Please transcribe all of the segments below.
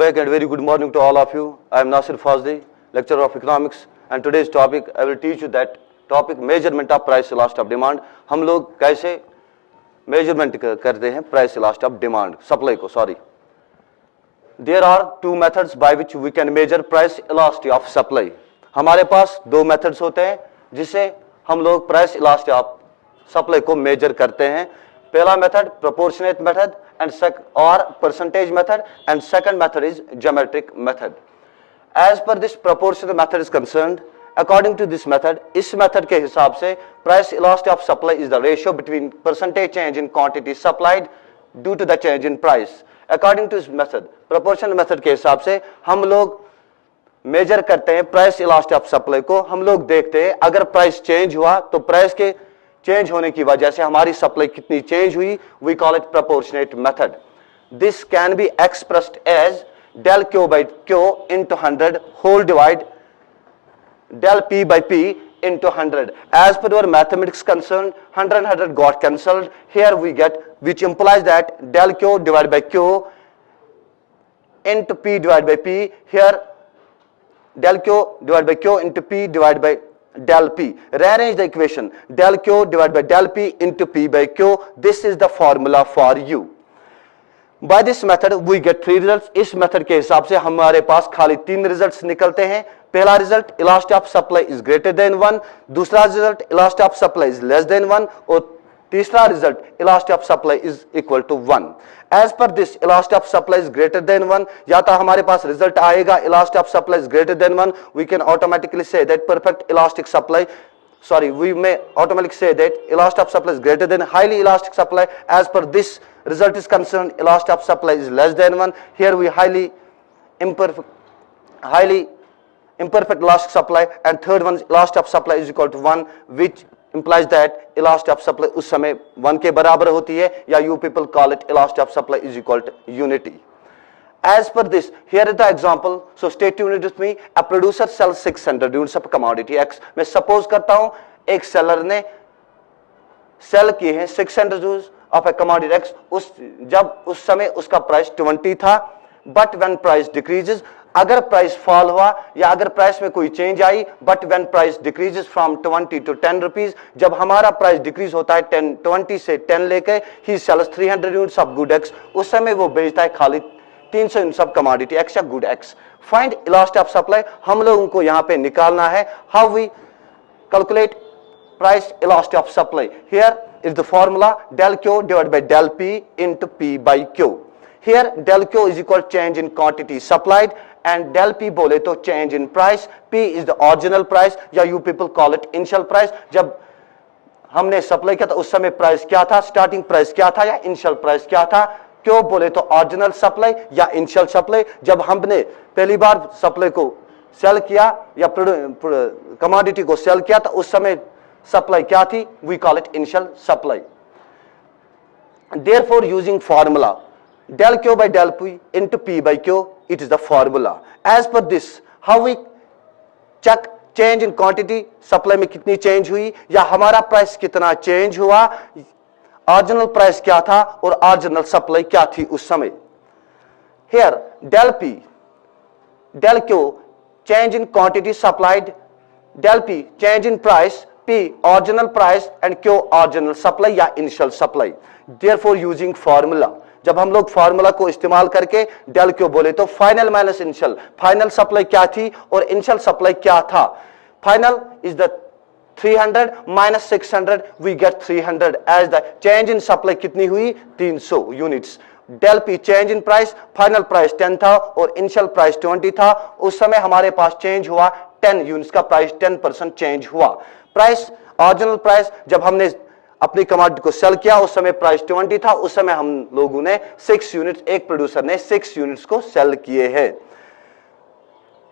Back and very good morning to all of you. I am Nasir Fazli, lecturer of economics, and today's topic I will teach you that topic measurement of price elasticity of demand. हम लोग कैसे measurement करते हैं price elasticity of demand, supply को sorry. There are two methods by which we can measure price elasticity of supply. हमारे पास दो methods होते हैं जिससे हम लोग price elasticity of supply को measure करते हैं. पहला method proportionate method and or percentage method, and second method is geometric method. As per this proportionate method is concerned, according to this method, इस method के हिसाब से price elasticity of supply is the ratio between percentage change in quantity supplied due to the change in price. According to this method, proportionate method के हिसाब से हम लोग major करते हैं प्राइस इलास्टिसिटी ऑफ सप्लाई को. हम लोग देखते हैं अगर प्राइस चेंज हुआ तो प्राइस के चेंज होने की वजह से हमारी सप्लाई कितनी चेंज हुई. We call it proportionate method. This can be expressed as del Q by Q into 100 whole divide del P by P into 100. As per our mathematics concerned, 100 and 100 got cancelled. Here we get, which implies that del Q divided by Q into P divided by P. Here del Q divided by Q into P divided by del P. Rearrange the equation. Del Q divided by del P into P by Q. This is the formula for U. By this method we get three results. इस method के हिसाब से हमारे पास खाली तीन results निकलते हैं. पहला result elasticity of supply is greater than 1, दूसरा result elasticity of supply is less than 1 और तीसरा result elasticity of supply is equal to 1. As per this elasticity of supply is greater than 1, या तो हमारे पास रिजल्ट आएगा elasticity of supply is greater than 1, we can automatically say that perfect elastic supply, we may automatically say that elasticity of supply is greater than highly elastic supply. As per this result is concerned, elasticity of supply is less than 1. Here we highly imperfect elastic supply, and third one is elasticity of supply is equal to 1, which implies that elasticity of supply उस समय 1 के बराबर होती है, या you people call it elasticity of supply is equal to unity. As per this, here is the example. So stay tuned with me. A producer sells 600 units of commodity X. मैं suppose करता हूं एक seller ने sell किए हैं 600 units of a commodity X. जब उस समय उसका price 20 था, but when price decreases, अगर price fall हुआ या अगर price में कोई change I, but when price decreases from 20 to 10 rupees, जब हमारा price decrease होता है 20 से 10 लेके, he sells 300 units of good X. उस समय वो बेचता है खाली 300 यूनिट्स ऑफ कमोडिटी एक्स या good X. Find elasticity of supply. हम लोगों को यहां पे निकालना है how we calculate price elasticity of supply. Here is the formula del Q divided by del P into P by Q. Here del Q is equal change in quantity supplied and del P बोले तो change in price. P is the original price या you people call it initial price. जब हमने supply किया था उस समय price क्या था, स्टार्टिंग प्राइस क्या था या इनिशियल प्राइस क्या था. क्यों बोले तो ओरिजिनल सप्लाई या इनिशियल सप्लाई. जब हमने पहली बार सप्लाई को सेल किया या कमोडिटी को सेल किया तो उस समय सप्लाई क्या थी, we call it initial supply. Therefore using formula del Q by del P into P by Q, it is the formula. As per this, how we check change in quantity, supply में कितनी change हुई या हमारा price कितना change हुआ, original price क्या था और ऑरिजिनल सप्लाई क्या थी उस समय. Here del P del Q change in quantity supplied, del P change in price, P original price and Q original supply या initial supply. Therefore using formula, जब हम लोग फार्मूला को इस्तेमाल करके del Q बोले तो final minus initial, final supply क्या थी और इनिशियल सप्लाई क्या था. Final is the 300 minus 600, we get 300 as the change in supply कितनी हुई 300 units. del P change in price, final price 10 था और initial price 20 था. उस समय हमारे पास change हुआ 10 units का price 10% change हुआ. Price original price जब हमने अपनी कमोडिटी को सेल किया उस समय प्राइस 20 था. उस समय हम लोगों ने 6 यूनिट्स, एक प्रोड्यूसर ने 6 यूनिट्स को सेल किए हैं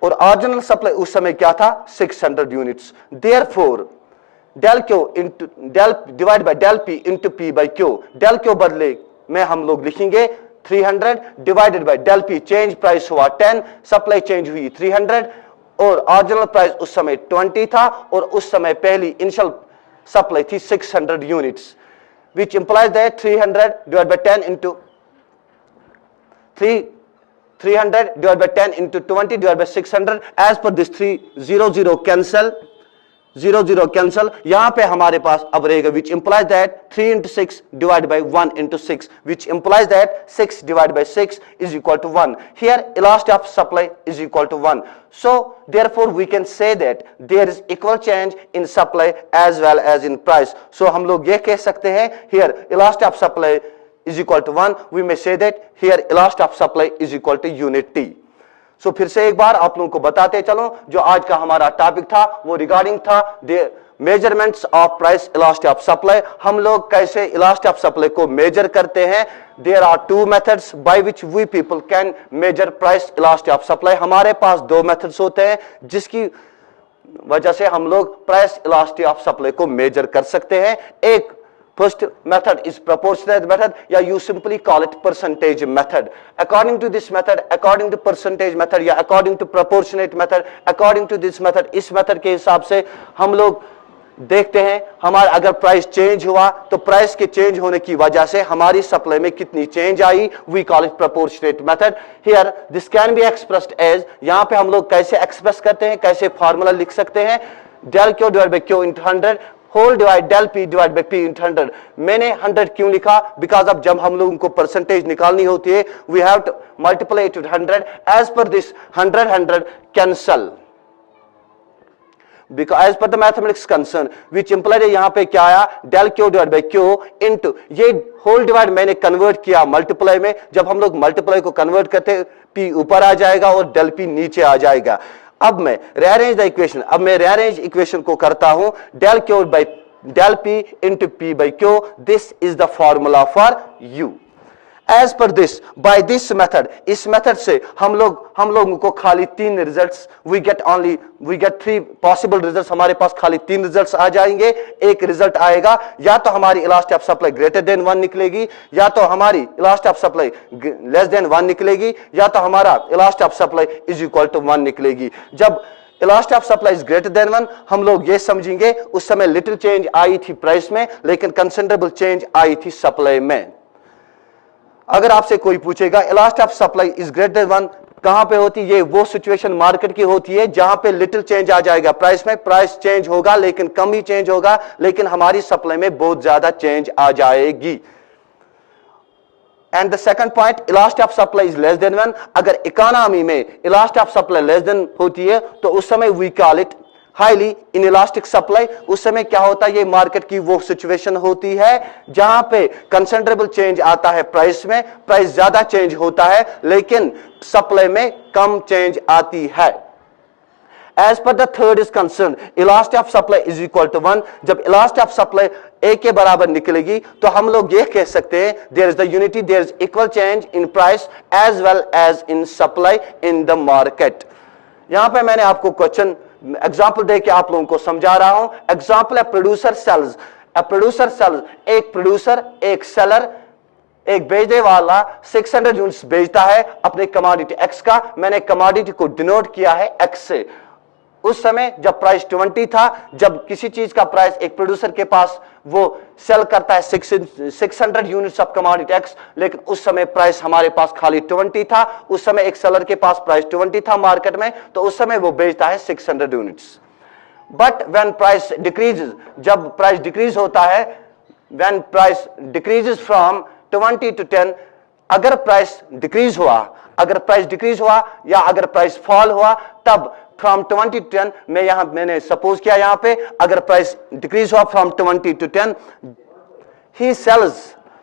और ओरिजिनल सप्लाई उस समय क्या था 600 units. Therefore del Q into del divided by del P into P by Q. del Q बदले में हम लोग लिखेंगे 300 divided by del P, change price हुआ 10, सप्लाई चेंज हुई 300 और ओरिजिनल प्राइस उस समय 20 था और उस समय पहली इनिशियल सप्लाई थी 600 units, which implies that 300 divided by 10 into 3 300 divided by 10 into 20 divided by 600. As per this 300 cancel, 00 cancel. यहां पे हमारे पास अब रहेगा which implies that 3 into 6 divided by 1 into 6, which implies that 6 divided by 6 is equal to 1. Here elasticity of supply is equal to 1. So therefore we can say that there is equal change in supply as well as in price. So हम लोग ये कह सकते हैं here elasticity of supply is equal to 1. We may say that here elasticity of supply is equal to unit T. So फिर से एक बार आप लोगों को बताते चलो, जो आज का हमारा टॉपिक था वो रिगार्डिंग था measurements of price elasticity of supply. हम लोग कैसे इलास्टिसिटी ऑफ सप्लाई को मेजर करते हैं. There are two methods by which we people can measure price elasticity of supply. हमारे पास दो मेथड्स होते हैं जिसकी वजह से हम लोग प्राइस इलास्टिसिटी ऑफ सप्लाई को मेजर कर सकते हैं. एक first method is proportionate method, या you simply call it percentage method. According to this method, according to percentage method या according to proportionate method, according to this method, इस method के हिसाब से हम लोग देखते हैं हमारा अगर प्राइस चेंज हुआ तो प्राइस के चेंज होने की वजह से हमारी सप्लाई में कितनी चेंज आई. We call it proportionate method. Here this can be expressed as, यहाँ पे हम लोग कैसे एक्सप्रेस करते हैं, कैसे फॉर्मूला लिख सकते हैं. Del Q divide by Q into 100 whole divide del P divide by P into 100. मैंने 100 क्यों लिखा? बिकॉज अब जब हम लोगों को परसेंटेज निकालनी होती है we have to multiply it with 100. As per this 100 cancel because as per the mathematics concern which implied यहाँ पे क्या आया, del Q divide by Q into ये होल डिवाइड मैंने कन्वर्ट किया मल्टीप्लाई में. जब हम लोग मल्टीप्लाई को कन्वर्ट करते पी ऊपर आ जाएगा और डेल पी नीचे आ जाएगा. अब मैं rearrange the equation, अब मैं rearrange इक्वेशन को करता हूं del q by del p into p by q. This is the formula for u. As per this, by this method, इस मेथड से हम लोगों को खाली तीन results we get three possible results. हमारे पास खाली तीन रिजल्ट्स आ जाएंगे. एक रिजल्ट आएगा या तो हमारी elasticity of supply greater than 1 निकलेगी, या तो हमारी elasticity of supply less than 1 निकलेगी, या तो हमारा elasticity of supply is equal to 1 निकलेगी. जब elasticity of supply is greater than 1 हम लोग ये समझेंगे उस समय लिटिल चेंज आई थी प्राइस में लेकिन कंसिडरेबल चेंज आई थी सप्लाई में. अगर आपसे कोई पूछेगा elasticity of supply is greater than 1 कहां पे होती है, वो सिचुएशन मार्केट की होती है जहां पे लिटिल चेंज आ जाएगा प्राइस में. प्राइस चेंज होगा लेकिन कम ही चेंज होगा, लेकिन हमारी सप्लाई में बहुत ज्यादा चेंज आ जाएगी. And the second point, elasticity of supply is less than 1. अगर इकोनॉमी में elasticity of supply less than होती है तो उस समय we call it highly inelastic supply. उस समय क्या होता है, ये मार्केट की वो सिचुएशन होती है जहां पे कंसिडरेबल चेंज आता है प्राइस में, प्राइस ज्यादा चेंज होता है लेकिन सप्लाई में कम चेंज आती है. As per the third is concerned, elasticity of supply is equal to 1. जब elasticity of supply A के बराबर निकलेगी तो हम लोग ये कह सकते हैं there is the unity, there is equal change in price as well as in supply in the market. यहां पे मैंने आपको क्वेश्चन एग्जाम्पल दे के आप लोगों को समझा रहा हूं. एग्जाम्पल है प्रोड्यूसर सेल्स. प्रोड्यूसर सेल्स, एक प्रोड्यूसर एक सेलर एक बेचने वाला 600 यूनिट्स बेचता है अपने कमोडिटी एक्स का. मैंने कमोडिटी को डिनोट किया है एक्स से. उस समय जब प्राइस 20 था, जब किसी चीज का प्राइस एक प्रोड्यूसर के पास वो सेल करता है 600 यूनिट्स ऑफ कमोडिटी एक्स, लेकिन उस समय प्राइस हमारे पास खाली 20 था. उस समय एक सेलर के पास प्राइस 20 था मार्केट में, तो उस समय वो बेचता है 600 units. But when price decreases, जब प्राइस डिक्रीज होता है, when price decreases from 20 to 10, अगर प्राइस डिक्रीज हुआ या अगर प्राइस फॉल हुआ, तब फ्रॉम 20 to 10 मैंने सपोज किया यहां पे अगर प्राइस डिक्रीज हुआ फ्रॉम 20 to 10 ही सेल्स.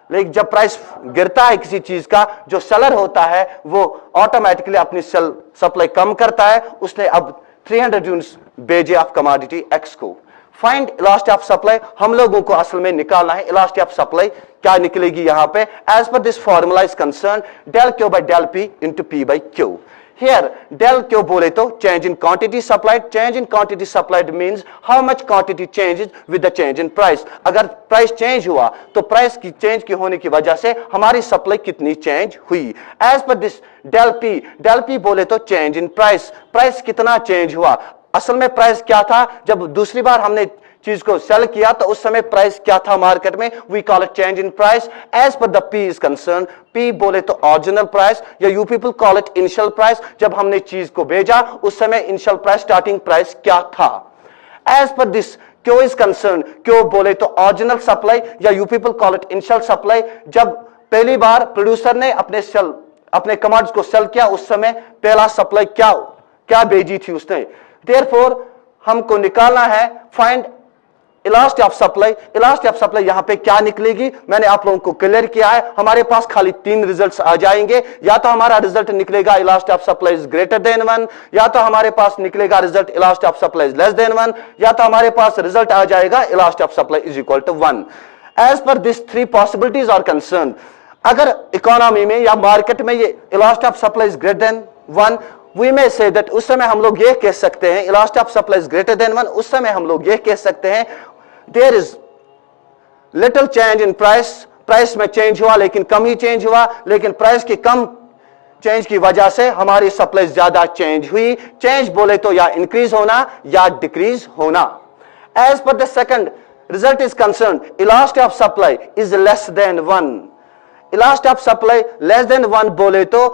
लेकिन जब प्राइस गिरता है किसी चीज का, जो सेलर होता है वो ऑटोमेटिकली अपनी सेल सप्लाई कम करता है. उसने अब 300 यूनिट्स बेचे ऑफ कमोडिटी एक्स को. फाइंड इलास्टिसिटी ऑफ सप्लाई, हम लोगों को असल में निकालना है इलास्टिसिटी ऑफ सप्लाई क्या निकलेगी यहां पे. As per this formula is concern del Q by del P into P by Q. Here del Q बोले तो change in quantity supplied. Change in quantity supplied means how much quantity changes with the change in price. अगर price change हुआ तो price की change की होने की वजह से हमारी सप्लाई कितनी चेंज हुई. As per this del P बोले तो change in price. प्राइस कितना चेंज हुआ. असल में प्राइस क्या था, जब दूसरी बार हमने चीज को सेल किया तो उस समय प्राइस क्या था मार्केट में, we call it change in price as per the P is concern. P बोले तो ओरिजिनल प्राइस या you people call it initial price, जब हमने चीज को भेजा उस समय इनिशियल प्राइस स्टार्टिंग प्राइस क्या था। एज पर दिस क्यों इज कंसर्न, क्यों बोले तो ओरिजिनल सप्लाई या you people call it initial supply, जब पहली बार प्रोड्यूसर ने अपने कमांड्स को सेल किया उस समय पहला सप्लाई क्या भेजी थी उसने। देयरफॉर हमको निकालना है find elasticity of supply. Elasticity of supply यहां पे क्या निकलेगी मैंने आप लोगों को क्लियर किया है। हमारे पास खाली 3 रिजल्ट्स आ जाएंगे, या तो हमारा रिजल्ट निकलेगा elasticity of supply is greater than 1, या तो हमारे पास निकलेगा result elasticity of supply is less than 1, या तो हमारे पास रिजल्ट आ जाएगा elasticity of supply is equal to 1। As per this 3 possibilities are concern, अगर इकोनॉमी में या मार्केट में ये elasticity of supply is greater than 1, we may say that उस समय हम लोग ये कह सकते हैं elasticity of supply is greater than 1, उस समय हम लोग ये कह सकते हैं there is little change in price, price में चेंज हुआ लेकिन कम ही चेंज हुआ, लेकिन प्राइस की कम चेंज की वजह से हमारी सप्लाई ज्यादा चेंज हुई। चेंज बोले तो या इंक्रीज होना या डिक्रीज होना। As per the second result is concern elasticity of supply is less than 1। Elasticity of supply less than 1 बोले तो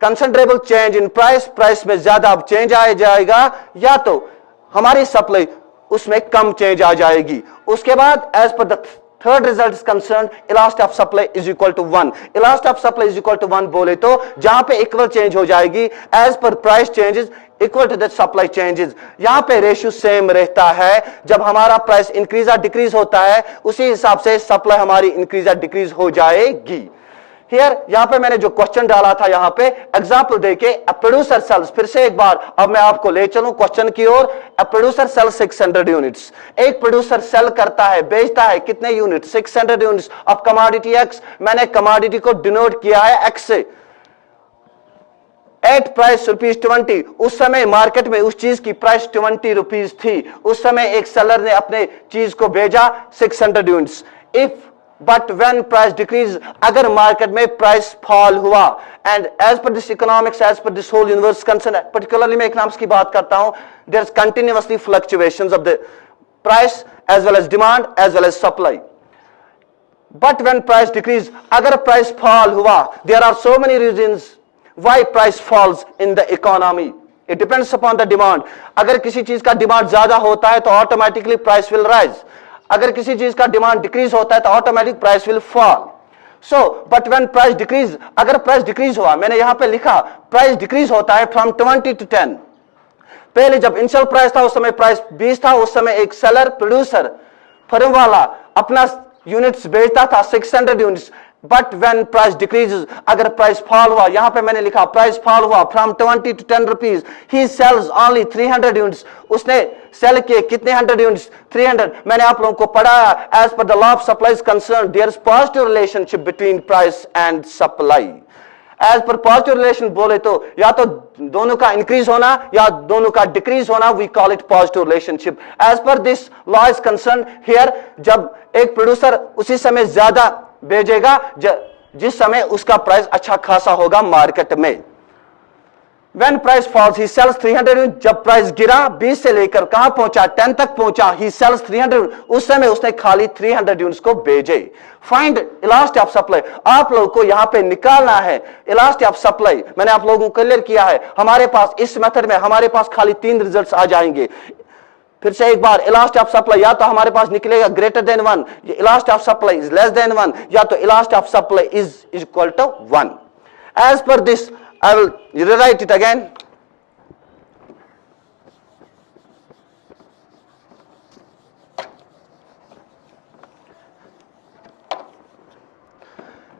considerable change in price, price में ज्यादा अब चेंज आ जाएगा, या तो हमारी सप्लाई उसमें कम चेंज आ जाएगी। उसके बाद as per the third result is concern elasticity of supply is equal to 1। Elasticity of supply is equal to 1 बोले तो जहां पे इक्वल चेंज हो जाएगी as per price changes equal to the supply changes, यहां पे रेशियो सेम रहता है। जब हमारा प्राइस इंक्रीज या डिक्रीज होता है उसी हिसाब से सप्लाई हमारी इंक्रीज या डिक्रीज हो जाएगी। हियर यहां पे मैंने जो क्वेश्चन डाला था यहां पे एग्जांपल देके अ प्रोड्यूसर सेल्स, फिर से एक बार अब मैं आपको ले चलूं क्वेश्चन की ओर। अ प्रोड्यूसर सेल 600 यूनिट्स, एक प्रोड्यूसर सेल करता है बेचता है कितने unit 600 units of commodity x. मैंने कमोडिटी को डिनोट किया है एक्स से। एट प्राइस ₹20, उस समय मार्केट में उस चीज की प्राइस ₹20 थी। उस समय एक सेलर ने अपने चीज को भेजा 600 units. If but when price decrease, अगर मार्केट में प्राइस फॉल हुआ, and as per this economics as per this whole universe concern, particularly मैं इकोनॉमिक्स की बात करता हूं, there is continuously fluctuations of the price as well as demand as well as supply. But when price decrease, अगर price fall हुआ, there are so many reasons why price falls in the economy, it depends upon the demand. अगर किसी चीज का demand ज्यादा होता है तो ऑटोमेटिकली प्राइस विल राइज, अगर किसी चीज का डिमांड डिक्रीज होता है तो automatic price will fall. So but when price decrease, अगर प्राइस डिक्रीज हुआ, मैंने यहां पे लिखा प्राइस डिक्रीज होता है फ्रॉम 20 to 10। पहले जब इनिशियल प्राइस था उस समय प्राइस 20 था, उस समय एक सेलर प्रोड्यूसर फर्म वाला अपना यूनिट्स बेचता था 600 units. But when price decreases, अगर प्राइस फॉल हुआ, यहां पे मैंने लिखा प्राइस फॉल हुआ from 20 to 10 rupees, he sales only 300 units, उसने सेल किए कितने 100 यूनिट्स 300। मैंने आप लोगों को पढ़ाया as per the law of supply is concern there is positive relationship between price and supply. As per positive relation बोले तो या तो दोनों का इंक्रीज होना या दोनों का डिक्रीज होना, we call it positive relationship. As per this law is concern here, जब एक प्रोड्यूसर उसी समय ज्यादा भेजेगा जिस समय उसका प्राइस अच्छा खासा होगा मार्केट में। When price falls, he sells 300 unit. जब प्राइस गिरा 20 से लेकर कहां पहुंचा 10 तक पहुंचा, he sells 300, उस समय उसने खाली 300 यूनिट्स को भेजे। फाइंड इलास्टिसिटी ऑफ सप्लाई, आप लोगों को यहां पे निकालना है इलास्टिसिटी ऑफ सप्लाई। मैंने आप लोगों को क्लियर किया है, हमारे पास इस मेथड में हमारे पास खाली 3 रिजल्ट्स आ जाएंगे। फिर से एक बार, इलास्टिसिटी ऑफ सप्लाई या तो हमारे पास निकलेगा greater than 1, elasticity of supply is less than 1, या तो elasticity of supply is equal to 1। As per this I will rewrite it again.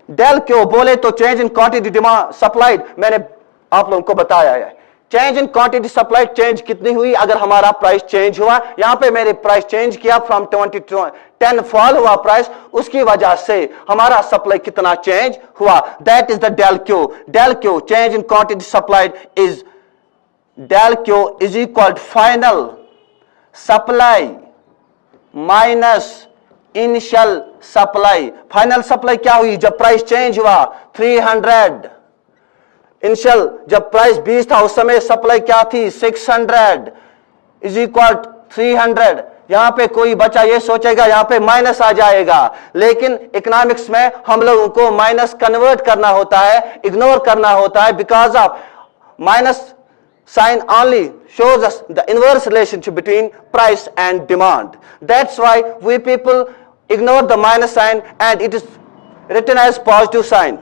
Del Q बोले तो change in quantity demand supplied, मैंने आप लोगों को बताया है। Change in quantity supplied, change कितनी हुई अगर हमारा प्राइस चेंज हुआ। यहां पे मैंने प्राइस चेंज किया फ्रॉम 20 to 10, फॉल हुआ प्राइस, उसकी वजह से हमारा सप्लाई कितना चेंज हुआ, that is the del Q. Del Q change in quantity supplied is del Q is equal to final supply minus initial supply. Final supply क्या हुई जब प्राइस चेंज हुआ 300, इनिशियल जब प्राइस 20 था उस समय सप्लाई क्या थी 600 इज इक्वल 300। यहां पे कोई बच्चा ये सोचेगा यहां पे माइनस आ जाएगा, लेकिन इकोनॉमिक्स में हम लोगों को माइनस कन्वर्ट करना होता है, इग्नोर करना होता है, because of minus sign only shows us the inverse relationship between price and demand. That's why we people ignore the minus sign and it is written as positive sign.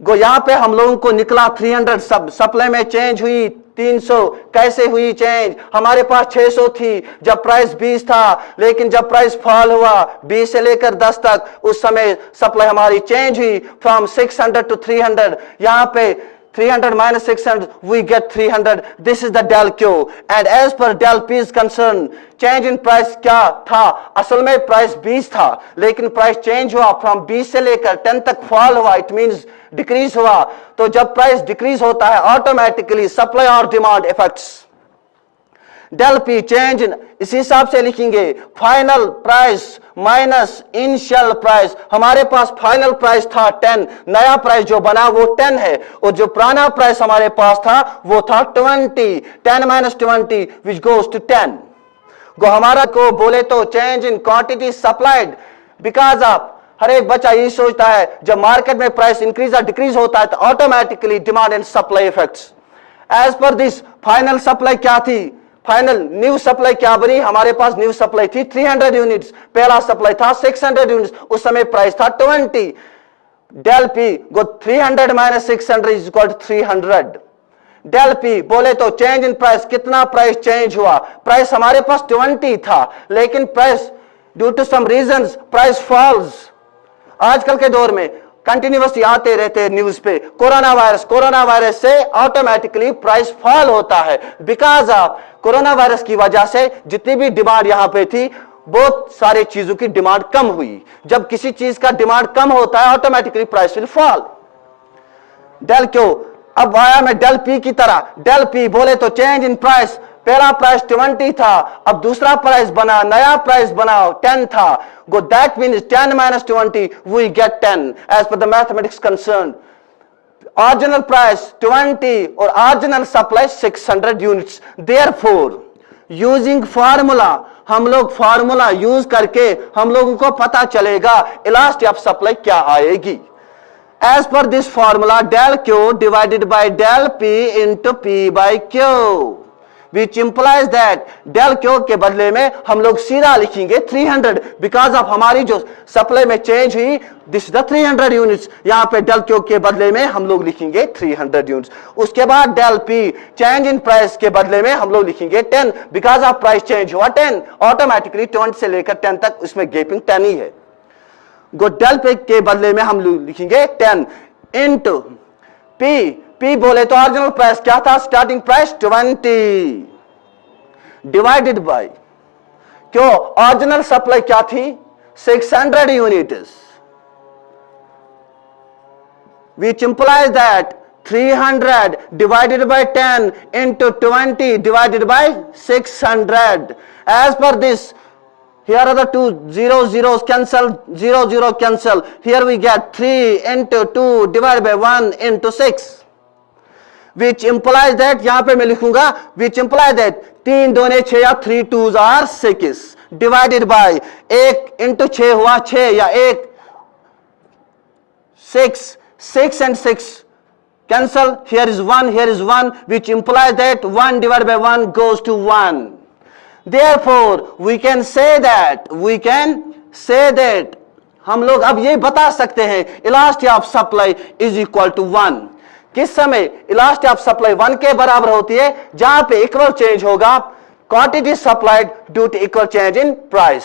गो यहां पे हम लोगों को निकला 300, सप्लाई में चेंज हुई 300, कैसे हुई चेंज? हमारे पास 600 थी जब प्राइस 20 था, लेकिन जब प्राइस फॉल हुआ 20 से लेकर 10 तक, उस समय सप्लाई हमारी चेंज हुई फ्रॉम 600 to 300. यहां पे 300 minus 600, we get 300. This is the del Q. And as per del P is concerned, change in price क्या था? असल में प्राइस 20 था, लेकिन प्राइस चेंज हुआ फ्रॉम 20 से लेकर 10 तक फॉल हुआ, इट मींस डिक्रीज हुआ. तो जब प्राइस डिक्रीज होता है ऑटोमेटिकली सप्लाई और demand effects. Del P change इसी हिसाब से लिखेंगे, final price minus initial price. हमारे पास फाइनल प्राइस था 10, नया प्राइस जो बना वो 10 है, और जो पुराना प्राइस हमारे पास था वो था 20. 10 minus 20 which goes to 10. गो हमारा को बोले तो change in quantity supplied, because of her एक बच्चा यही सोचता है जब मार्केट में प्राइस इंक्रीज और डिक्रीज होता है तो automatically demand and supply effects. As per this final supply क्या थी? फाइनल न्यू सप्लाई क्या बनी? हमारे पास न्यू सप्लाई थी 300 यूनिट्स, पहला सप्लाई था 600 यूनिट्स, उस समय प्राइस था 20. Del P go 300 minus 600 is equal to 300. Del P बोले तो चेंज इन प्राइस, कितना प्राइस चेंज हुआ? प्राइस हमारे पास 20 था, लेकिन price due to some reasons price falls. आजकल के दौर में कंटिन्यूअसली आते रहते हैं न्यूज पे कोरोना वायरस से ऑटोमेटिकली प्राइस फॉल होता है. बिकॉज ऑफ कोरोना वायरस की वजह से जितनी भी डिमांड यहां पे थी, बहुत सारे चीजों की डिमांड कम हुई. जब किसी चीज का डिमांड कम होता है automatically price will fall. Del Q अब आया मैं डेल पी की तरह. डेल पी बोले तो चेंज इन प्राइस, पहला प्राइस 20 था, अब दूसरा प्राइस बना, नया प्राइस बना 10 था. Go that means 10 minus 20 we get 10 as per the mathematics concern. Original price 20 और original supply 600 units. Therefore using formula, हम लोग फार्मूला यूज करके हम लोगों को पता चलेगा इलास्टिसिटी ऑफ सप्लाई क्या आएगी. As per this formula, del Q divided by del P into P by Q, which implies that del Q के बदले में हम लोग सीधा लिखेंगे 300, because of हमारी जो सप्लाई में चेंज हुई, this is the 300 units. यहाँ पे del Q के बदले में हम लोग लिखेंगे 300 units. उसके बाद del P change in price के बदले में हम लोग लिखेंगे 10, because of प्राइस चेंज हुआ 10, ऑटोमेटिकली 20 से लेकर 10 तक उसमें गैपिंग 10 ही है. गो डेल पे के बदले में हम लिखेंगे 10 इंटू पी. पी बोले तो ऑरिजिनल प्राइस क्या था? स्टार्टिंग प्राइस 20 डिवाइडेड बाय, क्यों ओरिजिनल सप्लाई क्या थी? 600 units, which implies that 300 divided by 10 into 20 divided by 600. As per this, here are the two zeros cancel, 0 cancel. Here we get 3 into 2 divided by 1 into 6, which implies that, यहां पे मैं लिखूंगा which implies that 3 दूने 6 या 3 2s are 6 divided by 1 into 6 हुआ 6 या 1 6 and 6 cancel. Here is 1, which implies that 1 divided by 1 goes to 1. Therefore we can say that हम लोग अब ये बता सकते हैं elasticity of supply is equal to 1. किस समय इलास्टिसिटी ऑफ सप्लाई 1 के बराबर होती है? जहां पे इक्वल चेंज होगा quantity supplied due to equal change in price.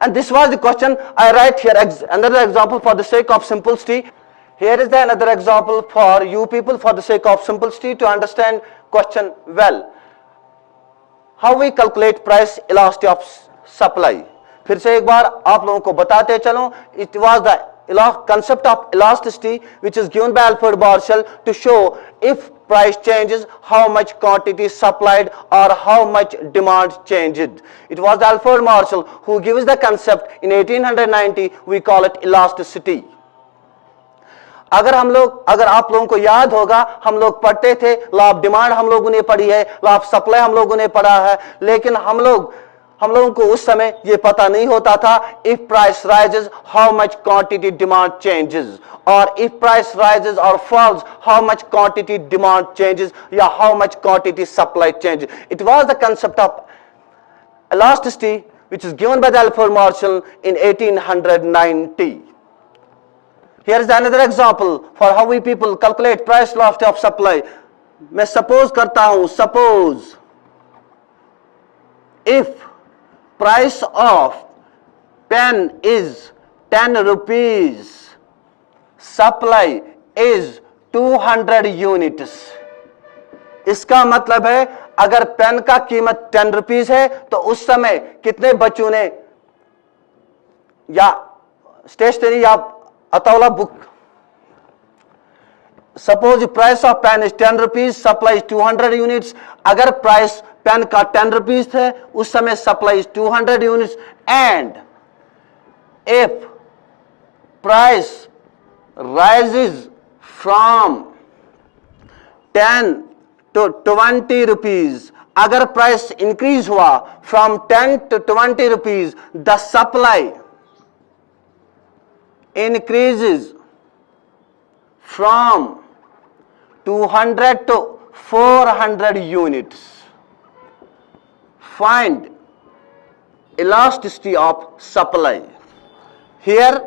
And this was the question. I write here another example for the sake of simplicity. Here is the another example for you people for the sake of simplicity to understand question well. How we calculate price elasticity of supply. फिर से एक बार आप लोगों को बताते चलो. It was the concept of elasticity which is given by Alfred Marshall to show if price changes how much quantity supplied or how much demand changed. It was Alfred Marshall who gives the concept in 1890. We call it elasticity. अगर आप लोगों को याद होगा, हम लोग पढ़ते थे लॉ ऑफ डिमांड, हम लोगों ने पढ़ी है, लॉ ऑफ सप्लाई हम लोगों ने पढ़ा है, लेकिन हम लोग हम लोगों को उस समय ये पता नहीं होता था if price rises how much quantity demand changes, और इफ प्राइस राइजेस और falls how much quantity demand changes, या how much quantity supply changes. It was the concept of elasticity which is given by the Alfred Marshall in 1890. Here is another example for how we people calculate price elasticity of supply. मैं suppose करता हूं, suppose if price of pen is 10 rupees, supply is 200 units. इसका मतलब है अगर pen का कीमत 10 rupees है तो उस समय कितने बच्चों ने या स्टेशनरी या अतौला book, suppose price of pen is 10 rupees, supply is 200 units. अगर प्राइस पेन का 10 रुपीज है उस समय supply is 200 units. And if price rises from 10 to 20 rupees, अगर प्राइस इंक्रीज हुआ from 10 to 20 rupees, the supply increases from 200 to 400 units. Find elasticity of supply. Here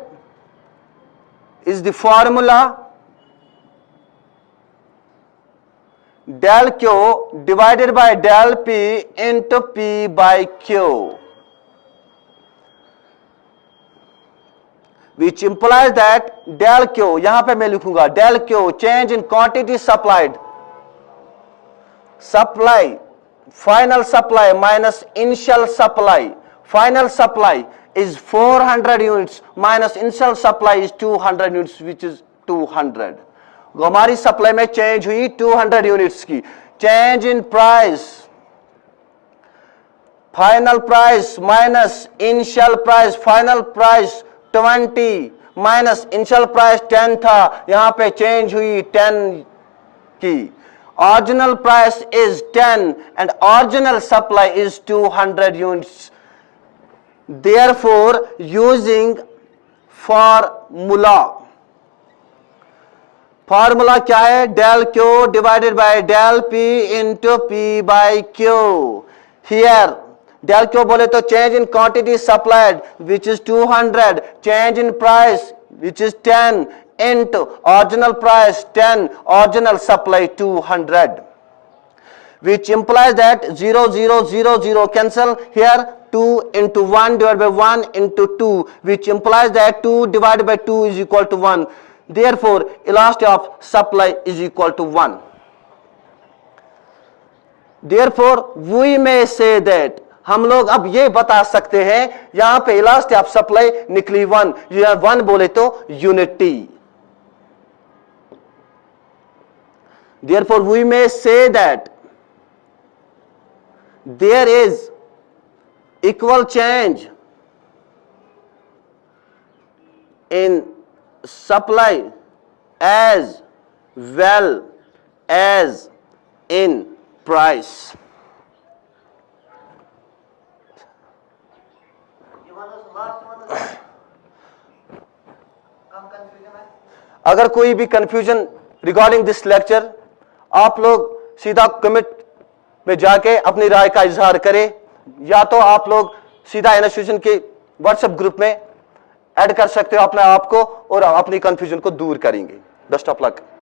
is the formula del Q divided by del P into P by Q, which implies that del Q, यहां पे मैं लिखूंगा del Q change in quantity supplied, supply final supply minus initial supply. Final supply is 400 units minus initial supply is 200 units, which is 200. हमारी supply में change हुई 200 units की. Change in price, final price minus initial price. Final price 20 minus initial price 10 था, यहां पे change हुई 10 की. Original price is 10 and original supply is 200 units. Therefore using formula, formula क्या है? Del Q divided by del P into P by Q. Here del Q बोले तो change in quantity supplied which is 200, change in price which is 10 into original price 10, original supply 200, which implies that 0 0 0 0 cancel. Here 2 into 1 divided by 1 into 2, which implies that 2 divided by 2 is equal to 1. Therefore elasticity of supply is equal to 1. Therefore we may say that, हम लोग अब ये बता सकते हैं यहां पे elasticity of supply निकली 1. यह 1 बोले तो unity. Therefore we may say that there is equal change in supply as well as in price. अगर कोई भी कंफ्यूजन रिगार्डिंग दिस लेक्चर, आप लोग सीधा कमेंट में जाके अपनी राय का इजहार करें, या तो आप लोग सीधा इंस्टीट्यूशन के व्हाट्सएप ग्रुप में ऐड कर सकते हो अपने आप को और अपनी कंफ्यूजन को दूर करेंगे. Best of luck.